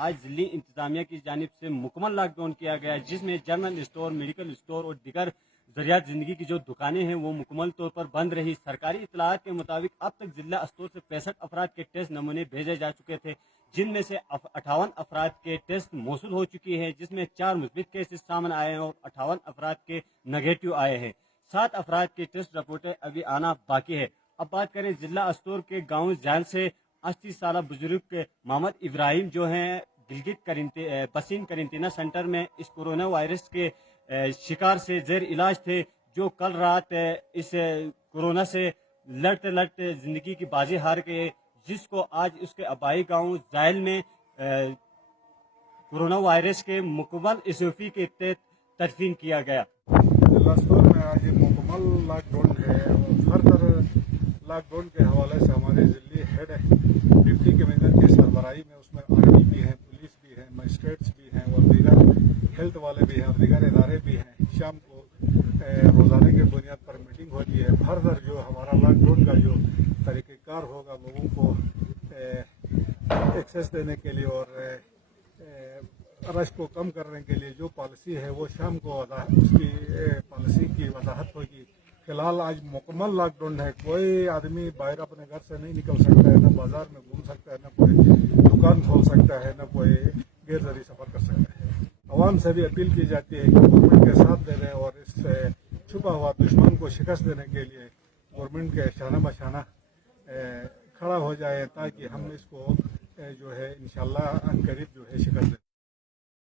آج ضلعی انتظامیہ کی جانب سے مکمل لاک ڈاؤن کیا گیا ہے، جس میں جنرل اسٹور، میڈیکل اسٹور اور دیگر ضروریات زندگی کی جو دکانیں ہیں وہ مکمل طور پر بند رہی۔ سرکاری اطلاعات کے مطابق اب تک ضلع اسٹور سے 65 افراد کے ٹیسٹ نمونے بھیجے جا چکے تھے، جن میں سے 58 افراد کے ٹیسٹ موصول ہو چکی ہے، جس میں 4 مثبت کیسز سامنے آئے ہیں اور 58 افراد کے نیگیٹو آئے ہیں۔ 7 افراد کی ٹیسٹ رپورٹیں ابھی آنا باقی ہے۔ اب بات کریں ضلع اسٹور کے گاؤں جیل سے 80 سالہ بزرگ محمد ابراہیم جو ہیں گلگت بسین قرنطینہ سینٹر میں اس کورونا وائرس کے شکار سے زیر علاج تھے، جو کل رات اس کورونا سے لڑتے لڑتے زندگی کی بازی ہار گئے، جس کو آج اس کے آبائی گاؤں زائل میں کورونا وائرس کے مکمل ایسوپی کے تحت تدفین کیا گیا۔ ضلع اسٹور میں آج مکمل لاک ڈاؤن ہے اور فردر لاک ڈاؤن کے حوالے سے ہمارے ضلعی ہیڈ ڈپٹی کمشنر کی سربراہی میں اس میں آرمی بھی ہیں، پولیس بھی ہیں، مجسٹریٹس بھی ہیں اور دیگر ہیلتھ والے بھی ہیں اور دیگر ادارے بھی ہیں۔ شام کو روزانہ کے بنیاد پر میٹنگ ہوتی ہے۔ فردر جو ہمارا لاک ڈاؤن کا جو طریقہ کار ہوگا لوگوں کو ایکسیس دینے کے لیے اور رش کو کم کرنے کے لیے جو پالیسی ہے وہ شام کو اس کی پالیسی کی وضاحت ہوگی۔ فی الحال آج مکمل لاک ڈاؤن ہے، کوئی آدمی باہر اپنے گھر سے نہیں نکل سکتا ہے، نہ بازار میں گھوم سکتا ہے، نہ کوئی دکان کھول سکتا ہے، نہ کوئی غیر ضروری سفر کر سکتا ہے۔ عوام سے بھی اپیل کی جاتی ہے کہ گورنمنٹ کے ساتھ دے دیں اور اس چھپا ہوا دشمن کو شکست دینے کے لیے گورنمنٹ کے شانہ بشانہ کھڑا ہو جائے، تاکہ ہم اس کو جو ہے انشاءاللہ عنقریب جو ہے شکست دیں۔